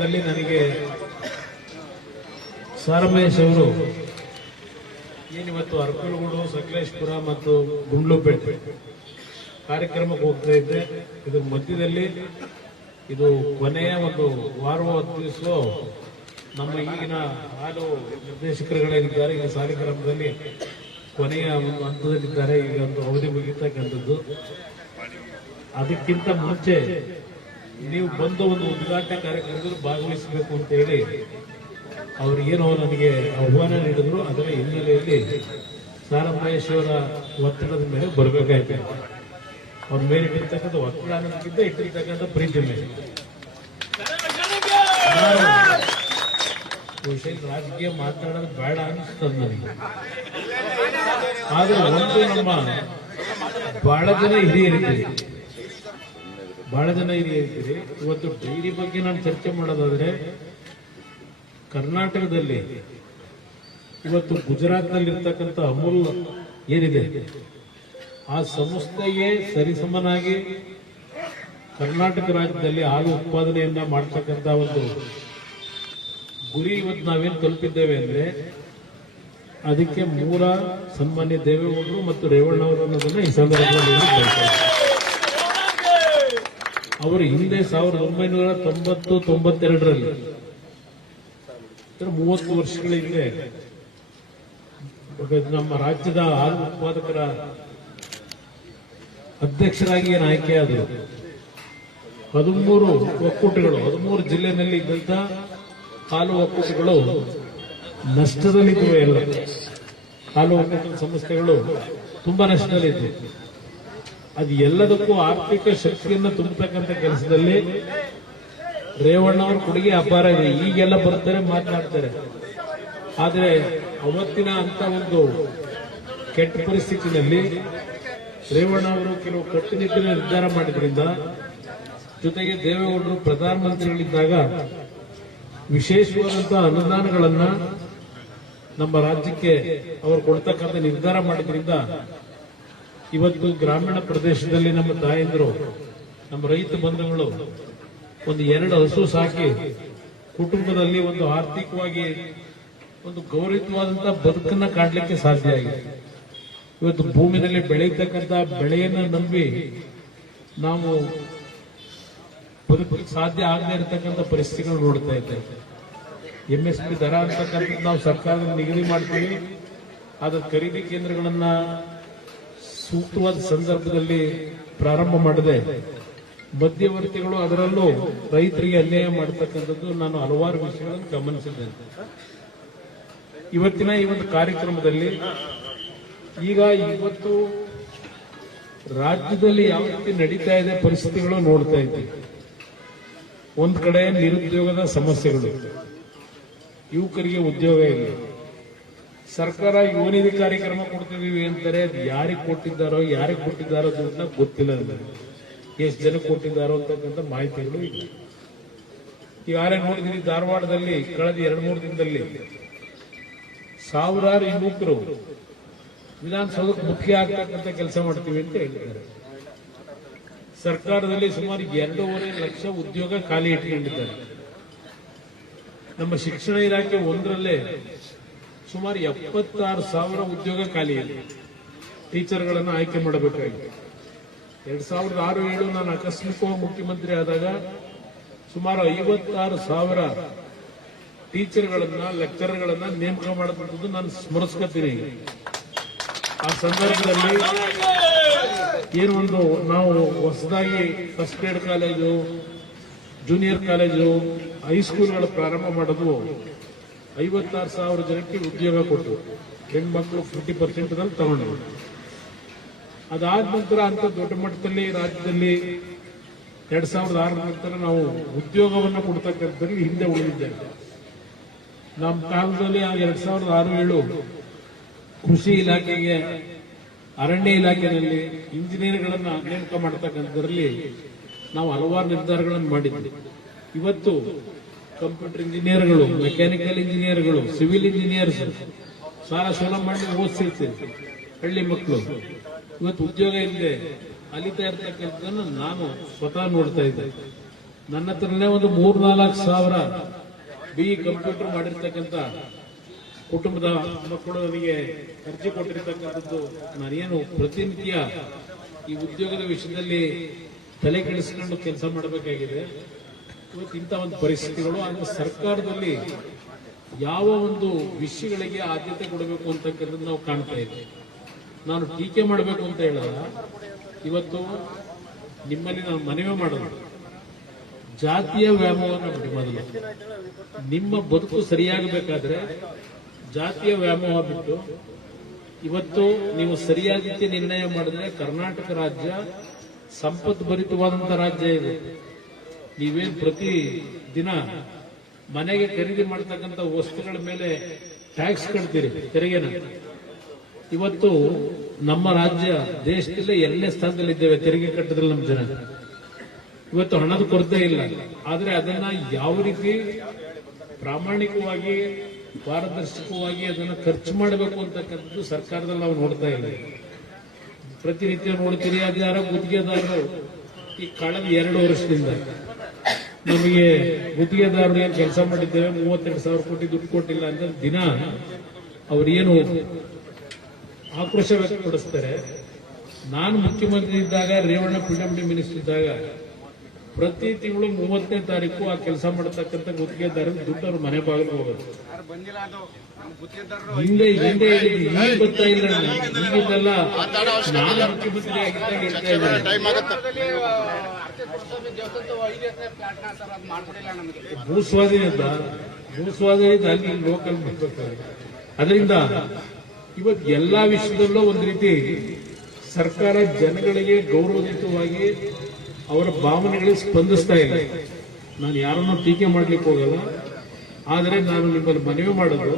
ಕಾರ್ಯಕ್ರಮದಲ್ಲಿ ನನಗೆ ಸಾರಮೇಶ್ ಅವರು ಏನಿವತ್ತು ಅರಕಲಗೂಡು, ಸಕಲೇಶ್ಪುರ ಮತ್ತು ಗುಂಡ್ಲುಪೇಟೆ ಕಾರ್ಯಕ್ರಮಕ್ಕೆ ಹೋಗ್ತಾ ಇದ್ದೆ. ಇದರ ಮಧ್ಯದಲ್ಲಿ ಇದು ಕೊನೆಯ ಒಂದು ವಾರವೋ 10 ದಿವಸ ನಮ್ಮ ಈಗಿನ ಹಾಲು ನಿರ್ದೇಶಕರುಗಳೇನಿದ್ದಾರೆ ಈ ಕಾರ್ಯಕ್ರಮದಲ್ಲಿ ಕೊನೆಯ ಒಂದು ಹಂತದಲ್ಲಿದ್ದಾರೆ. ಈಗ ಒಂದು ಅವಧಿ ಮುಗಿತಕ್ಕಂಥದ್ದು. ಅದಕ್ಕಿಂತ ಮುಂಚೆ ನೀವು ಬಂದು ಒಂದು ಉದ್ಘಾಟನಾ ಕಾರ್ಯಕ್ರಮದಲ್ಲಿ ಭಾಗವಹಿಸಬೇಕು ಅಂತ ಹೇಳಿ ಅವ್ರಿಗೇನೋ ನನಗೆ ಆಹ್ವಾನ ನೀಡಿದ್ರು. ಅದರ ಹಿನ್ನೆಲೆಯಲ್ಲಿ ಸಾರಮಹೇಶ್ ಅವರ ಒತ್ತಡದ ಮೇಲೆ ಬರಬೇಕಾಯ್ತು. ಅವ್ರ ಮೇಲೆ ಇಟ್ಟಿರ್ತಕ್ಕಂಥ ಒತ್ತಡ ಅನ್ನೋದಕ್ಕಿಂತ ಇಟ್ಟಿರ್ತಕ್ಕಂಥ ಪ್ರೀತಿ ಮೇಲೆ ರಾಜಕೀಯ ಮಾತಾಡೋದು ಬೇಡ ಅನಿಸ್ತದ ನನಗೆ. ಆದ್ರೆ ಒಂದು ನಮ್ಮ ಬಹಳ ಜನ ಹಿರಿಯರಿದ್ದೀರಿ, ಇವತ್ತು ಡೈರಿ ಬಗ್ಗೆ ನಾನು ಚರ್ಚೆ ಮಾಡೋದಾದ್ರೆ ಕರ್ನಾಟಕದಲ್ಲಿ ಇವತ್ತು ಗುಜರಾತ್ನಲ್ಲಿರ್ತಕ್ಕಂಥ ಅಮೂಲ್ ಏನಿದೆ ಆ ಸಂಸ್ಥೆಗೆ ಸರಿಸಮನಾಗಿ ಕರ್ನಾಟಕ ರಾಜ್ಯದಲ್ಲಿ ಹಾಲು ಉತ್ಪಾದನೆಯನ್ನ ಮಾಡತಕ್ಕಂಥ ಒಂದು ಗುರಿ ಇವತ್ತು ನಾವೇನು ತಲುಪಿದ್ದೇವೆ ಅಂದ್ರೆ ಅದಕ್ಕೆ ಮೂಲ ಸನ್ಮಾನ್ಯ ದೇವೇಗೌಡರು ಮತ್ತು ರೇವಣ್ಣವರು ಅನ್ನೋದನ್ನ ಈ ಸಂದರ್ಭದಲ್ಲಿ ಬಯಸ್ತಾರೆ. ಅವರು ಹಿಂದೆ 1990-92ರಲ್ಲಿ 30 ವರ್ಷಗಳ ಹಿಂದೆ ನಮ್ಮ ರಾಜ್ಯದ ಹಾಲು ಉತ್ಪಾದಕರ ಅಧ್ಯಕ್ಷರಾಗಿ ಏನು ಆಯ್ಕೆಯಾದರು. 13 ಒಕ್ಕೂಟಗಳು, 13 ಜಿಲ್ಲೆಯಲ್ಲಿ ಇದ್ದಂತ ಹಾಲು ಒಕ್ಕೂಟಗಳು ನಷ್ಟದಲ್ಲಿದ್ದವು. ಎಲ್ಲ ಹಾಲು ಒಕ್ಕೂಟದ ಸಂಸ್ಥೆಗಳು ತುಂಬಾ ನಷ್ಟದಲ್ಲಿದ್ದವು. ಅದು ಎಲ್ಲದಕ್ಕೂ ಆರ್ಥಿಕ ಶಕ್ತಿಯನ್ನು ತುಂಬತಕ್ಕಂಥ ಕೆಲಸದಲ್ಲಿ ರೇವಣ್ಣವ್ರ ಕೊಡುಗೆ ಅಪಾರ ಇದೆ. ಈಗೆಲ್ಲ ಬರ್ತಾರೆ, ಮಾತನಾಡ್ತಾರೆ. ಆದರೆ ಅವತ್ತಿನ ಅಂತ ಒಂದು ಕೆಟ್ಟ ಪರಿಸ್ಥಿತಿನಲ್ಲಿ ರೇವಣ್ಣ ಅವರು ಕೆಲವು ಕಟ್ಟುನಿಟ್ಟಿನ ನಿರ್ಧಾರ ಮಾಡಿದ್ರಿಂದ, ಜೊತೆಗೆ ದೇವೇಗೌಡರು ಪ್ರಧಾನಮಂತ್ರಿಗಳಿದ್ದಾಗ ವಿಶೇಷವಾದಂತಹ ಅನುದಾನಗಳನ್ನ ನಮ್ಮ ರಾಜ್ಯಕ್ಕೆ ಅವರು ಕೊಡ್ತಕ್ಕಂಥ ನಿರ್ಧಾರ ಮಾಡಿದ್ರಿಂದ ಇವತ್ತು ಗ್ರಾಮೀಣ ಪ್ರದೇಶದಲ್ಲಿ ನಮ್ಮ ತಾಯಂದಿರು, ನಮ್ಮ ರೈತ ಬಂಧುಗಳು ಒಂದು 2 ಹಸು ಸಾಕಿ ಕುಟುಂಬದಲ್ಲಿ ಒಂದು ಆರ್ಥಿಕವಾಗಿ ಒಂದು ಗೌರವಯುತವಾದಂತಹ ಬದುಕನ್ನ ಕಾಡ್ಲಿಕ್ಕೆ ಸಾಧ್ಯ ಆಗಿದೆ. ಇವತ್ತು ಭೂಮಿನಲ್ಲಿ ಬೆಳೆಯತಕ್ಕಂಥ ಬೆಳೆಯನ್ನು ನಂಬಿ ನಾವು ಬದುಕಲಿಕ್ಕೆ ಸಾಧ್ಯ ಆಗದೆ ಇರತಕ್ಕಂಥ ಪರಿಸ್ಥಿತಿಗಳು ನೋಡ್ತಾ ಇದ್ದೇವೆ. MSP ದರ ಅಂತಕ್ಕಂಥದ್ದು ನಾವು ಸರ್ಕಾರದಲ್ಲಿ ನಿಗದಿ ಮಾಡ್ತೀವಿ. ಆದ್ರೆ ಖರೀದಿ ಕೇಂದ್ರಗಳನ್ನ ಸೂಕ್ತವಾದ ಸಂದರ್ಭದಲ್ಲಿ ಪ್ರಾರಂಭ ಮಾಡದೆ ಮಧ್ಯವರ್ತಿಗಳು, ಅದರಲ್ಲೂ ರೈತರಿಗೆ ಅನ್ಯಾಯ ಮಾಡತಕ್ಕಂಥದ್ದು ನಾನು ಹಲವಾರು ವಿಷಯಗಳನ್ನು ಗಮನಿಸಿದ್ದೇನೆ. ಇವತ್ತಿನ ಈ ಒಂದು ಕಾರ್ಯಕ್ರಮದಲ್ಲಿ ಇವತ್ತು ರಾಜ್ಯದಲ್ಲಿ ಯಾವ ರೀತಿ ನಡೀತಾ ಇದೆ ಪರಿಸ್ಥಿತಿಗಳು ನೋಡ್ತಾ ಇದ್ದೀವಿ. ಒಂದ್ ಕಡೆ ನಿರುದ್ಯೋಗದ ಸಮಸ್ಯೆಗಳು, ಯುವಕರಿಗೆ ಉದ್ಯೋಗ ಇಲ್ಲ. ಸರ್ಕಾರ ಯುವನಿಧಿ ಕಾರ್ಯಕ್ರಮ ಕೊಡ್ತಿದೀವಿ ಅಂತಾರೆ. ಯಾರಿಗೆ ಕೊಟ್ಟಿದ್ದಾರೋ ದುಡ್ಡನ್ನ ಗೊತ್ತಿಲ್ಲ. ಎಷ್ಟು ಜನ ಕೊಟ್ಟಿದ್ದಾರೋ ಅಂತಕ್ಕಂಥ ಮಾಹಿತಿಗಳು ಇಲ್ಲ. ಈಗಾಗಲೇ ನೋಡಿದೀನಿ, ಧಾರವಾಡದಲ್ಲಿ ಕಳೆದ 2-3 ದಿನದಲ್ಲಿ ಸಾವಿರಾರು ಯುವಕರು ವಿಧಾನಸೌಧಕ್ಕೆ ಮುಖ್ಯ ಆಗ್ತಕ್ಕಂಥ ಕೆಲಸ ಮಾಡ್ತೀವಿ ಅಂತ ಹೇಳಿದ್ದಾರೆ. ಸರ್ಕಾರದಲ್ಲಿ ಸುಮಾರು 2.5 ಲಕ್ಷ ಉದ್ಯೋಗ ಖಾಲಿ ಇಟ್ಕೊಂಡಿದ್ದಾರೆ. ನಮ್ಮ ಶಿಕ್ಷಣ ಇಲಾಖೆ ಒಂದರಲ್ಲೇ ಸುಮಾರು 76,000 ಉದ್ಯೋಗ ಖಾಲಿ ಇದೆ. ಟೀಚರ್ಗಳನ್ನು ಆಯ್ಕೆ ಮಾಡಬೇಕಾಗಿದೆ. 2006-07 ನಾನು ಆಕಸ್ಮಿಕವಾಗಿ ಮುಖ್ಯಮಂತ್ರಿ ಆದಾಗ ಸುಮಾರು 56,000 ಟೀಚರ್ಗಳನ್ನ, ಲೆಕ್ಚರ್ಗಳನ್ನ ನೇಮಕ ಮಾಡತಕ್ಕಂಥದ್ದು ನಾನು ಸ್ಮರಿಸ್ಕೊತೀನಿ. ಆ ಸಂದರ್ಭದಲ್ಲಿ ಏನು ಒಂದು ನಾವು ಹೊಸದಾಗಿ first grade college, junior college, ಹೈಸ್ಕೂಲ್ಗಳ ಪ್ರಾರಂಭ ಮಾಡೋದು 56,000 ಜನಕ್ಕೆ ಉದ್ಯೋಗ ಕೊಟ್ಟು ಹೆಣ್ಮಕ್ಳು 50% ತಗೊಂಡು, ಅದಾದ ನಂತರ ಅಂತ ದೊಡ್ಡ ಮಟ್ಟದಲ್ಲಿ ರಾಜ್ಯದಲ್ಲಿ 2006 ನಂತರ ನಾವು ಉದ್ಯೋಗವನ್ನು ಕೊಡ್ತಕ್ಕಂಥದ್ರಲ್ಲಿ ಹಿಂದೆ ಉಳಿದಿದ್ದೇವೆ. ನಮ್ಮ ಕಾಲದಲ್ಲಿ 2006-07 ಕೃಷಿ ಇಲಾಖೆಗೆ, ಅರಣ್ಯ ಇಲಾಖೆಯಲ್ಲಿ ಇಂಜಿನಿಯರ್ಗಳನ್ನ ನೇಮಕ ಮಾಡತಕ್ಕಂಥದ್ರಲ್ಲಿ ನಾವು ಹಲವಾರು ನಿರ್ಧಾರಗಳನ್ನು ಮಾಡಿದ್ವಿ. ಇವತ್ತು ಕಂಪ್ಯೂಟರ್ ಇಂಜಿನಿಯರ್ಗಳು, ಮೆಕ್ಯಾನಿಕಲ್ ಇಂಜಿನಿಯರ್ಗಳು, ಸಿವಿಲ್ ಇಂಜಿನಿಯರ್ಸ್ ಸಾಲ ಸೋಲ ಮಾಡಿ ಓದಿಸಿರ್ತೀವಿ. ಹಳ್ಳಿ ಮಕ್ಕಳು ಇವತ್ತು ಉದ್ಯೋಗ ಇಲ್ಲದೆ ಅಲಿತಾ ಇರ್ತಕ್ಕಂಥದ್ದನ್ನು ನಾನು ಸ್ವತಃ ನೋಡ್ತಾ ಇದ್ದೆ. ನನ್ನ ಹತ್ರನೇ ಒಂದು 3-4 ಸಾವಿರ BE ಕಂಪ್ಯೂಟರ್ ಮಾಡಿರ್ತಕ್ಕಂಥ ಕುಟುಂಬದ ಮಕ್ಕಳು ನನಗೆ ಅರ್ಜಿ ಕೊಟ್ಟಿರ್ತಕ್ಕಂಥದ್ದು. ನಾನೇನು ಪ್ರತಿನಿತ್ಯ ಈ ಉದ್ಯೋಗದ ವಿಷಯದಲ್ಲಿ ತಲೆ ಕೆಡಿಸಿಕೊಂಡು ಕೆಲಸ ಮಾಡಬೇಕಾಗಿದೆ. ಇವತ್ತು ಇಂಥ ಒಂದು ಪರಿಸ್ಥಿತಿಗಳು, ಅಂದ್ರೆ ಸರ್ಕಾರದಲ್ಲಿ ಯಾವ ಒಂದು ವಿಷಯಗಳಿಗೆ ಆದ್ಯತೆ ಕೊಡಬೇಕು ಅಂತಕ್ಕಂಥದ್ದು ನಾವು ಕಾಣ್ತಾ ಇದ್ದೀವಿ. ನಾನು ಟೀಕೆ ಮಾಡಬೇಕು ಅಂತ ಹೇಳಲ್ಲ, ಇವತ್ತು ನಿಮ್ಮಲ್ಲಿ ನಾನು ಮನವಿ ಮಾಡೋದು, ಜಾತಿಯ ವ್ಯಾಮೋಹವನ್ನು ಬಿಡಿ. ಮೊದಲು ನಿಮ್ಮ ಬದುಕು ಸರಿಯಾಗಬೇಕಾದ್ರೆ ಜಾತಿಯ ವ್ಯಾಮೋಹ ಬಿಟ್ಟು ಇವತ್ತು ನೀವು ಸರಿಯಾದ ರೀತಿ ನಿರ್ಣಯ ಮಾಡಿದ್ರೆ ಕರ್ನಾಟಕ ರಾಜ್ಯ ಸಂಪದ್ಭರಿತವಾದಂತಹ ರಾಜ್ಯ ಇದೆ. ನೀವೇನು ಪ್ರತಿ ದಿನ ಮನೆಗೆ ಖರೀದಿ ಮಾಡತಕ್ಕಂಥ ವಸ್ತುಗಳ ಮೇಲೆ ಟ್ಯಾಕ್ಸ್ ಕಟ್ತೀರಿ, ತೆರಿಗೆನ. ಇವತ್ತು ನಮ್ಮ ರಾಜ್ಯ ದೇಶದಲ್ಲೇ 2ನೇ ಸ್ಥಾನದಲ್ಲಿದ್ದೇವೆ ತೆರಿಗೆ ಕಟ್ಟದ್ರಲ್ಲಿ ನಮ್ಮ ಜನ. ಇವತ್ತು ಹಣದ ಕೊರತೆ ಇಲ್ಲ, ಆದರೆ ಅದನ್ನ ಯಾವ ರೀತಿ ಪ್ರಾಮಾಣಿಕವಾಗಿ ಪಾರದರ್ಶಕವಾಗಿ ಅದನ್ನು ಖರ್ಚು ಮಾಡಬೇಕು ಅಂತಕ್ಕಂಥದ್ದು ಸರ್ಕಾರದಲ್ಲಿ ನಾವು ನೋಡ್ತಾ ಇಲ್ಲ. ಪ್ರತಿನಿತ್ಯ ನೋಡ್ತೀರಿ, ಅದು ಯಾರೋ ಗುತ್ತಿಗೆದಾರರು ಈ ಕಳೆದ 2 ವರ್ಷದಿಂದ ನಮಗೆ ಗುತ್ತಿಗೆದಾರರು ಏನು ಕೆಲಸ ಮಾಡಿದ್ದೇವೆ 32,000 ಕೋಟಿ ದುಡ್ಡು ಕೊಟ್ಟಿಲ್ಲ ಅಂದ್ರೆ ದಿನ ಅವ್ರೇನು ಆಕ್ರೋಶ ವ್ಯಕ್ತಪಡಿಸ್ತಾರೆ. ನಾನು ಮುಖ್ಯಮಂತ್ರಿ ಇದ್ದಾಗ, ರೇವಣ್ಣ PWD ಮಿನಿಸ್ಟರ್ ಇದ್ದಾಗ ಪ್ರತಿ ತಿಂಗಳು 30ನೇ ತಾರೀಕು ಆ ಕೆಲಸ ಮಾಡತಕ್ಕಂಥ ಗುತ್ತಿಗೆದಾರರು ದುಡ್ಡು ಅವ್ರ ಮನೆ ಬಾಗಿಲು ಹೋಗೋದು. ಹಿಂದೆ ಹೇಳಿದ್ದು ಈಗ ಗೊತ್ತಾ ಇಲ್ಲ. ಈಗಿದ್ದೆಲ್ಲ ನಾನು ಮುಖ್ಯಮಂತ್ರಿ ಆಗಿದ್ದಾಗ ಹೇಳ್ತಾ ಇದ್ದಾರೆ. ಭೂಸ್ವಾಧೀನ ಅಲ್ಲಿ ಲೋಕಲ್ ಮಾಡಬೇಕಾದ್ರೆ. ಅದರಿಂದ ಇವತ್ತು ಎಲ್ಲಾ ವಿಷಯದಲ್ಲೂ ಒಂದು ರೀತಿ ಸರ್ಕಾರ ಜನಗಳಿಗೆ ಗೌರವಯುತವಾಗಿ ಅವರ ಭಾವನೆಗಳಿಗೆ ಸ್ಪಂದಿಸ್ತಾ ಇಲ್ಲ. ನಾನು ಯಾರನ್ನೂ ಟೀಕೆ ಮಾಡ್ಲಿಕ್ಕೆ ಹೋಗಲ್ಲ, ಆದರೆ ನಾನು ನಿಮ್ಮಲ್ಲಿ ಮನವಿ ಮಾಡೋದು,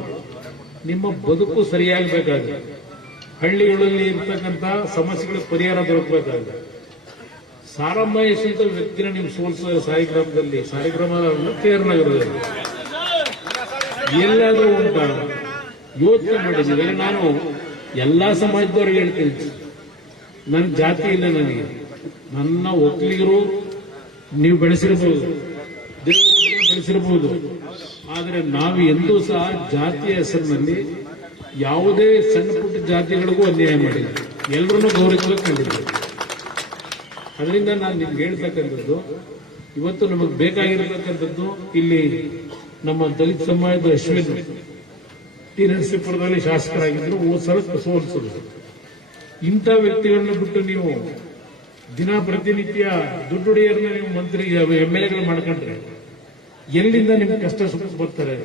ನಿಮ್ಮ ಬದುಕು ಸರಿಯಾಗಬೇಕಾದ್ರೆ ಹಳ್ಳಿಗಳಲ್ಲಿ ಇರ್ತಕ್ಕಂಥ ಸಮಸ್ಯೆಗಳಿಗೆ ಪರಿಹಾರ ದೊರಕಬೇಕಾದ್ರೆ ಸಾರಮ್ಮ ಯಶವಂತ ವ್ಯಕ್ತಿನ ನೀವು ಸೋಲಿಸುವ ಸಾಯಿಗ್ರಾಮದಲ್ಲಿ, ಸಾಯಿಗ್ರಾಮ KR ನಗರದಲ್ಲಿ ಎಲ್ಲಾದ್ರೂ ಉಂಟ ಯೋಚನೆ ಮಾಡಿದ್ದೀವಿ. ನಾನು ಎಲ್ಲಾ ಸಮಾಜದವ್ರಿಗೆ ಹೇಳ್ತೀನಿ, ನನ್ನ ಜಾತಿ ಇಲ್ಲ, ನನಗೆ ನನ್ನ ಒಕ್ಕಲಿಗರು ನೀವು ಬೆಳೆಸಿರಬಹುದು, ದೇವರುಗಳನ್ನು ಬೆಳೆಸಿರಬಹುದು, ಆದರೆ ನಾವು ಎಂದೂ ಸಹ ಜಾತಿಯ ಹೆಸರಿನಲ್ಲಿ ಯಾವುದೇ ಸಣ್ಣ ಪುಟ್ಟ ಜಾತಿಗಳಿಗೂ ಅನ್ಯಾಯ ಮಾಡಿಲ್ಲ, ಎಲ್ಲರನ್ನೂ ಗೌರವಿಸಬೇಕು ಕಂಡಿದ್ದೀವಿ. ಅದರಿಂದ ನಾನು ನಿಮ್ಗೆ ಹೇಳ್ತಕ್ಕಂಥದ್ದು, ಇವತ್ತು ನಮಗೆ ಬೇಕಾಗಿರತಕ್ಕಂಥದ್ದು, ಇಲ್ಲಿ ನಮ್ಮ ದಲಿತ ಸಮಾಜದ ಅಶ್ವಿನ್ ಟಿ ನರಸೀಪುರದಲ್ಲಿ ಶಾಸಕರಾಗಿದ್ರು, ಸಲ ಸೋಲಿಸೋದು. ಇಂಥ ವ್ಯಕ್ತಿಗಳನ್ನ ಬಿಟ್ಟು ನೀವು ದಿನ ಪ್ರತಿನಿತ್ಯ ದುಡ್ಡುಡಿಯರನ್ನ ನೀವು ಮಂತ್ರಿ MLAಗಳು ಮಾಡ್ಕೊಂಡ್ರೆ ಎಲ್ಲಿಂದ ನಿಮ್ಗೆ ಕಷ್ಟ ಸುಖ ಬರ್ತಾರೆ?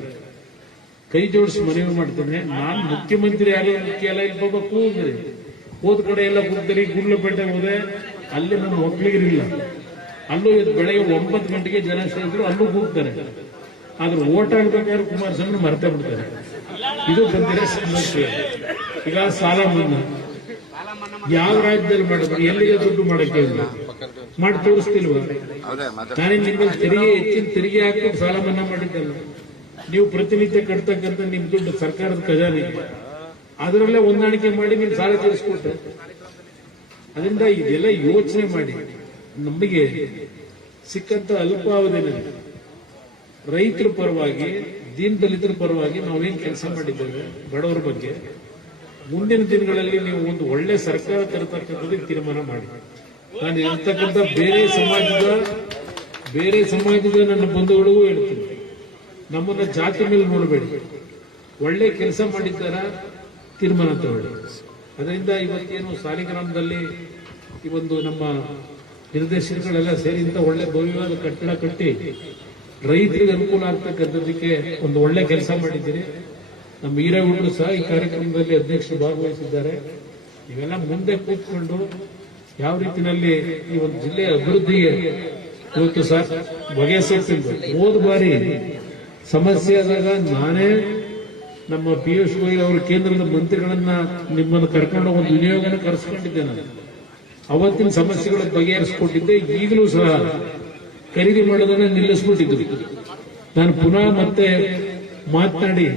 ಕೈ ಜೋಡಿಸಿ ಮನವಿ ಮಾಡ್ತೇನೆ. ನಾನು ಮುಖ್ಯಮಂತ್ರಿ ಆಗಲಿ ಮುಖ್ಯ ಎಲ್ಲ ಇಲ್ಲಿ ಹೋಗಬೇಕು ಅಂದ್ರೆ ಹೋದ ಕಡೆ ಎಲ್ಲ ಕೂಗ್ತಾರೆ. ಗುಂಡ್ಲಪೇಟೆ ಹೋದೆ, ಅಲ್ಲಿ ನಮ್ಮ ಒಕ್ಕಲಿಗರಿಲ್ಲ, ಅಲ್ಲೂ ಬೆಳಗ್ಗೆ 9 ಗಂಟೆಗೆ ಜನ ಸೇರಿದ್ರು, ಅಲ್ಲೂ ಕೂಗ್ತಾರೆ. ಆದ್ರೆ ಓಟ್ ಹಾಕ್ಬೇಕಾದ್ರೆ ಕುಮಾರಸ್ವಾಮಿ ಮರ್ತೆ ಬಿಡ್ತಾರೆ. ಇದು ಬಂದಿರೋ ಸಮಸ್ಯೆ. ಈಗ ಸಾಲ ಮನ್ನಾ ಯಾವ ರಾಜ್ಯದಲ್ಲಿ ಮಾಡಿದ್ರು, ಎಲ್ಲಿಗೆ ದುಡ್ಡು ಮಾಡಕ್ಕೆ ಮಾಡಿ ತೋರಿಸ್ತಿಲ್ವ? ನಾನೇ ನಿಮ್ಮಲ್ಲಿ ಹೆಚ್ಚಿನ ತೆರಿಗೆ ಹಾಕಿ ಸಾಲ ಮನ್ನಾ ಮಾಡಿದ್ದಲ್ಲ. ನೀವು ಪ್ರತಿನಿತ್ಯ ಕಟ್ತಕ್ಕಂಥ ನಿಮ್ ದುಡ್ಡು ಸರ್ಕಾರದ ಖಜಾನೆ, ಅದರಲ್ಲೇ ಹೊಂದಾಣಿಕೆ ಮಾಡಿ ನೀವು ಸಾಲ ತೀರಿಸ್ಕೊಟ್ರೆ. ಅದರಿಂದ ಇದೆಲ್ಲ ಯೋಚನೆ ಮಾಡಿ. ನಮಗೆ ಸಿಕ್ಕಂತ ಅಲ್ಪಾವಧಿನಲ್ಲಿ ರೈತರ ಪರವಾಗಿ, ದೀನ ದಲಿತರ ಪರವಾಗಿ ನಾವೇನ್ ಕೆಲಸ ಮಾಡಿದ್ದೇವೆ ಬಡವರ ಬಗ್ಗೆ, ಮುಂದಿನ ದಿನಗಳಲ್ಲಿ ನೀವು ಒಂದು ಒಳ್ಳೆ ಸರ್ಕಾರ ತರತಕ್ಕಂಥದ್ದಕ್ಕೆ ತೀರ್ಮಾನ ಮಾಡಿ. ನಾನು ಇರ್ತಕ್ಕಂಥ ಬೇರೆ ಸಮಾಜದ ನನ್ನ ಬಂಧುಗಳಿಗೂ ಹೇಳ್ತೀನಿ, ನಮ್ಮನ್ನ ಜಾತಿ ಮೇಲೆ ನೋಡಬೇಡಿ, ಒಳ್ಳೆ ಕೆಲಸ ಮಾಡಿದ್ದಾರ ತೀರ್ಮಾನ ತಗೊಳ್ಳಿ. ಅದರಿಂದ ಇವತ್ತೇನು ಸಾಲಿಗ್ರಾಮದಲ್ಲಿ ಈ ಒಂದು ನಮ್ಮ ನಿರ್ದೇಶಕಗಳೆಲ್ಲ ಸೇರಿ ಇಂಥ ಒಳ್ಳೆ ಭವ್ಯವಾದ ಕಟ್ಟಡ ಕಟ್ಟಿ ರೈತರಿಗೆ ಅನುಕೂಲ ಆಗ್ತಕ್ಕಂಥದ್ದಕ್ಕೆ ಒಂದು ಒಳ್ಳೆ ಕೆಲಸ ಮಾಡಿದ್ದೀರಿ. ನಮ್ಮ ಹಿರೇಗೌಡರು ಸಹ ಈ ಕಾರ್ಯಕ್ರಮದಲ್ಲಿ ಅಧ್ಯಕ್ಷರು ಭಾಗವಹಿಸಿದ್ದಾರೆ. ಇವೆಲ್ಲ ಮುಂದೆ ಕೂತ್ಕೊಂಡು ಯಾವ ರೀತಿಯಲ್ಲಿ ಈ ಒಂದು ಜಿಲ್ಲೆಯ ಅಭಿವೃದ್ಧಿಗೆ ಇವತ್ತು ಸಹ ಬಗೆಹರಿಸುತ್ತಿದ್ದು. ಹೋದ ಬಾರಿ ಸಮಸ್ಯೆ ಆದಾಗ ನಾನೇ ನಮ್ಮ ಪಿಯೂಷ್ ಗೋಯಲ್ ಅವರು ಕೇಂದ್ರದ ಮಂತ್ರಿಗಳನ್ನ ನಿಮ್ಮನ್ನು ಕರ್ಕೊಂಡು ಒಂದು ವಿನಿಯೋಗನ ಕರೆಸ್ಕೊಂಡಿದ್ದೆ. ನಾನು ಅವತ್ತಿನ ಸಮಸ್ಯೆಗಳ ಬಗೆಹರಿಸಿಕೊಟ್ಟಿದ್ದೆ. ಈಗಲೂ ಸಹ ಖರೀದಿ ಮಾಡೋದನ್ನ ನಿಲ್ಲಿಸ್ಬಿಟ್ಟಿದ್ರು. ನಾನು ಪುನಃ ಮತ್ತೆ ಮಾತನಾಡಿ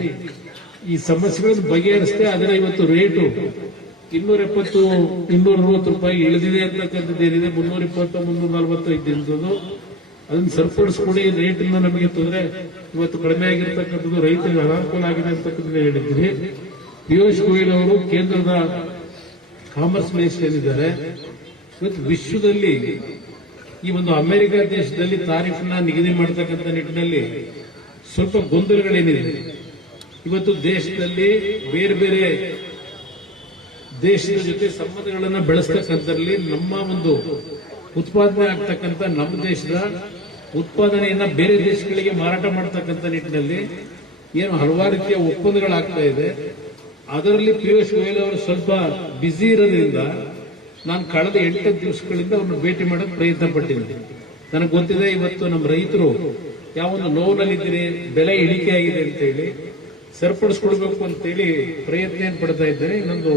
ಈ ಸಮಸ್ಯೆಗಳನ್ನು ಬಗೆಹರಿಸಿದೆ. ಅದರ ಇವತ್ತು ರೇಟು 270-260 ರೂಪಾಯಿ ಇಳಿದಿದೆ ಅಂತಕ್ಕಂಥದ್ದು ಏನಿದೆ, 320-340 ಇದ್ದಿದ್ದು ಅದನ್ನ ಸರಿಪಡಿಸ್ಕೊಡಿ, ರೇಟಿಂದ ನಮಗೆ ತೊಂದರೆ ಇವತ್ತು ಕಡಿಮೆ ಆಗಿರ್ತಕ್ಕಂಥದ್ದು ರೈತರಿಗೆ ಅನಾನುಕೂಲ ಆಗಿದೆ ಅಂತಕ್ಕಂಥದ್ದು ಹೇಳಿದ್ರಿ. ಪಿಯೂಷ್ ಗೋಯಲ್ ಅವರು ಕೇಂದ್ರದ ಕಾಮರ್ಸ್ ಮಿನಿಸ್ಟರ್ ಏನಿದ್ದಾರೆ, ಇವತ್ತು ವಿಶ್ವದಲ್ಲಿ ಈ ಒಂದು ಅಮೆರಿಕ ದೇಶದಲ್ಲಿ ತಾರೀಫನ್ನ ನಿಗದಿ ಮಾಡತಕ್ಕಂಥ ನಿಟ್ಟಿನಲ್ಲಿ ಸ್ವಲ್ಪ ಗೊಂದಲಗಳೇನಿದೆ. ಇವತ್ತು ದೇಶದಲ್ಲಿ ಬೇರೆ ಬೇರೆ ದೇಶದ ಜೊತೆ ಸಂಬಂಧಗಳನ್ನು ಬೆಳೆಸ್ತಕ್ಕಂಥದ್ರಲ್ಲಿ ನಮ್ಮ ಒಂದು ಉತ್ಪಾದನೆ ಆಗ್ತಕ್ಕಂಥ ನಮ್ಮ ದೇಶದ ಉತ್ಪಾದನೆಯನ್ನ ಬೇರೆ ದೇಶಗಳಿಗೆ ಮಾರಾಟ ಮಾಡತಕ್ಕಂಥ ನಿಟ್ಟಿನಲ್ಲಿ ಏನು ಹಲವಾರು ರೀತಿಯ ಒಪ್ಪಂದಗಳಾಗ್ತಾ ಇದೆ. ಅದರಲ್ಲಿ ಪಿಯೂಷ್ ಗೋಯಲ್ ಅವರು ಸ್ವಲ್ಪ ಬ್ಯುಸಿ ಇರೋದ್ರಿಂದ ನಾನು ಕಳೆದ 8 ದಿವಸಗಳಿಂದ ಅವ್ರನ್ನ ಭೇಟಿ ಮಾಡೋಕೆ ಪ್ರಯತ್ನ ಪಟ್ಟಿದ್ದೆ. ನನಗೆ ಗೊತ್ತಿದೆ ಇವತ್ತು ನಮ್ಮ ರೈತರು ಯಾವೊಂದು ನೋವಿನಲ್ಲಿದ್ದೀರಿ, ಬೆಲೆ ಇಳಿಕೆ ಆಗಿದೆ ಅಂತೇಳಿ ಸರಿಪಡಿಸ್ಕೊಡ್ಬೇಕು ಅಂತೇಳಿ ಪ್ರಯತ್ನ ಏನ್ ಪಡ್ತಾ ಇದ್ದೇನೆ. ಇನ್ನೊಂದು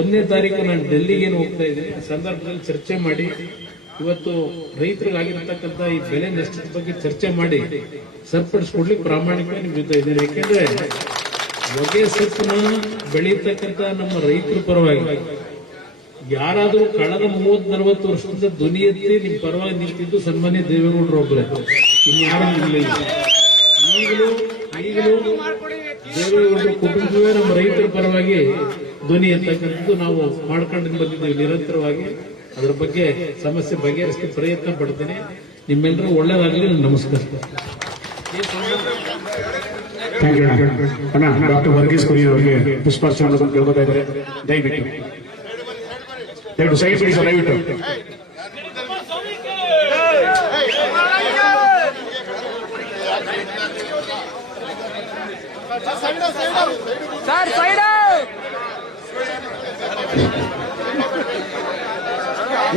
1ನೇ ತಾರೀಕು ನಾನು ಡೆಲ್ಲಿಗೆ ಹೋಗ್ತಾ ಇದ್ದೀನಿ. ಆ ಸಂದರ್ಭದಲ್ಲಿ ಚರ್ಚೆ ಮಾಡಿ ಇವತ್ತು ರೈತರಿಗಾಗಿರ್ತಕ್ಕಂಥ ಈ ಬೆಲೆ ನಷ್ಟದ ಬಗ್ಗೆ ಚರ್ಚೆ ಮಾಡಿ ಸರಿಪಡಿಸ್ಕೊಡ್ಲಿಕ್ಕೆ ಪ್ರಾಮಾಣಿಕವಾಗಿ ನಿಮ್ಮಿದ್ದ ಇದ್ದೇನೆ. ಯಾಕೆಂದ್ರೆ ಹೊಗೆ ಸೊಪ್ಪನ್ನ ಬೆಳೀತಕ್ಕಂಥ ನಮ್ಮ ರೈತರ ಪರವಾಗಿ ಯಾರಾದರೂ ಕಳೆದ 30-40 ವರ್ಷದಿಂದ ಧ್ವನಿ ಎತ್ತಿ ನಿಮ್ ಪರವಾಗಿ ನಿಂತಿದ್ದು ಸನ್ಮಾನ್ಯ ದೇವೇಗೌಡರು ಒಬ್ಬರೇ, ಇನ್ಯಾರು ಇಲ್ಲ. ಈಗಲೂ ದೇವೇಗೌಡರ ಕುಟುಂಬವೇ ನಮ್ಮ ರೈತರ ಪರವಾಗಿ ಧ್ವನಿ ಎತ್ತಕ್ಕಂಥದ್ದು ನಾವು ಮಾಡ್ಕೊಂಡು ಬಂದಿದ್ದೇವೆ ನಿರಂತರವಾಗಿ. ಅದರ ಬಗ್ಗೆ ಸಮಸ್ಯೆ ಬಗೆಹರಿಸಲಿಕ್ಕೆ ಪ್ರಯತ್ನ ಪಡ್ತೇನೆ. ನಿಮ್ಮೆಲ್ಲರೂ ಒಳ್ಳೆಯದಾಗಲಿ. ನಮಸ್ಕಾರ. ಡಾಕ್ಟರ್ ವರ್ಗೀಸ್ ಕುರಿಯನ್ ಅವರಿಗೆ ಪುಷ್ಪಾರ್ಚನೆ ಕೇಳ್ಕೊತಾ ಇದ್ದಾರೆ. ದಯವಿಟ್ಟು ಸೈಡ್ ಬಿಡಿ ಸರ್, ದಯವಿಟ್ಟು.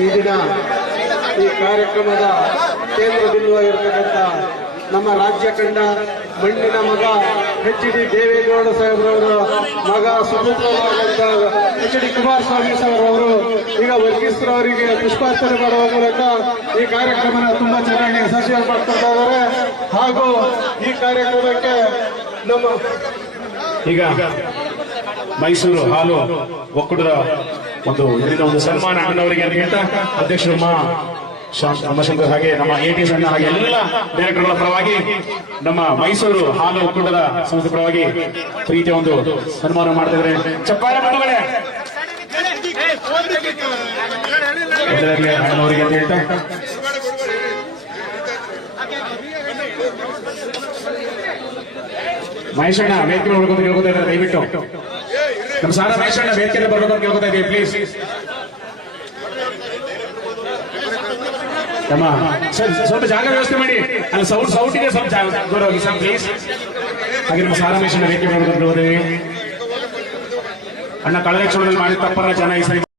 ಈ ದಿನ ಈ ಕಾರ್ಯಕ್ರಮದ ಕೇಂದ್ರ ಬಿಂದುವಾಗಿರ್ತಕ್ಕಂಥ ನಮ್ಮ ರಾಜ್ಯ ಕಂಡ ಮಣ್ಣಿನ ಮಗ ಎಚ್.ಡಿ. ದೇವೇಗೌಡ ಸಾಹೇಬ್ರವರ ಮಗ ಸುಪುತ್ರರಾದಂಥ ಎಚ್.ಡಿ. ಕುಮಾರಸ್ವಾಮಿ ಸಾಹೇಬ್ರವರು ಈಗ ವರ್ಗೀಸ್ರವರಿಗೆ ಪುಷ್ಪಾರ್ಚನೆ ಮಾಡುವ ಮೂಲಕ ಈ ಕಾರ್ಯಕ್ರಮನ ತುಂಬಾ ಚೆನ್ನಾಗಿ ಯಶಸ್ವಿಯಾಗ್ತಾ ಇದ್ದಾರೆ. ಹಾಗೂ ಈ ಕಾರ್ಯಕ್ರಮಕ್ಕೆ ನಮ್ಮ ಈಗ ಮೈಸೂರು ಹಾಲು ಒಕ್ಕೂಟದ ಒಂದು ಸನ್ಮಾನ ಅಣ್ಣವರಿಗೆ ಅಂತ ಹೇಳ್ತಾ ಅಧ್ಯಕ್ಷರು ಅಮ್ಮಶಂಕರ್ ಹಾಗೆ ನಮ್ಮ ATS ಅಣ್ಣ ಹಾಗೆ ಎಲ್ಲ ಡೈರೆಕ್ಟರ್ಗಳ ಪರವಾಗಿ ನಮ್ಮ ಮೈಸೂರು ಹಾಲು ಒಕ್ಕೂಟದ ಸಂಸ್ಥೆ ಪರವಾಗಿ ಪ್ರೀತಿಯ ಒಂದು ಸನ್ಮಾನ ಮಾಡ್ತಿದ್ದಾರೆ. ಚಪ್ಪಾಳೆ ಮಾಡುವಳೆ ಅಣ್ಣವರಿಗೆ ಅಂತ ಹೇಳ್ತಾ ಮಹೇಶಣ್ಣ ವೇದಿಕೆ ನೋಡ್ಕೊಂಡು ಕೇಳ್ಕೊತಾ ಇದ್ದಾರೆ. ದಯವಿಟ್ಟು ನಮ್ಮ ಸಾರ ಮಹೇಶಣ್ಣ ವೇದಿಕೆ ಬರ್ಬೇಕು ಅಂತ ಕೇಳ್ಕೊತಾ ಇದ್ದೀವಿ. ಪ್ಲೀಸ್ ನಮ್ಮ ಸ್ವಲ್ಪ ಜಾಗ ವ್ಯವಸ್ಥೆ ಮಾಡಿ. ಅಲ್ಲಿ ಸೌಟಿಗೆ ಸ್ವಲ್ಪ ದೂರ ಹೋಗಿ ಸರ್ ಪ್ಲೀಸ್. ಹಾಗೆ ನಮ್ಮ ಸಾರ ಮಹೇಶಣ್ಣ ವೇದಿಕೆ ನೋಡ್ಕೊಂಡು ಕೇಳ್ಕೊತೀವಿ. ಅಣ್ಣ ಕಳೆದ ಚುನಾವಣೆಯಲ್ಲಿ ಮಾಡಿದ ತಪ್ಪನ್ನ ಚೆನ್ನಾಗಿ ಸರಿ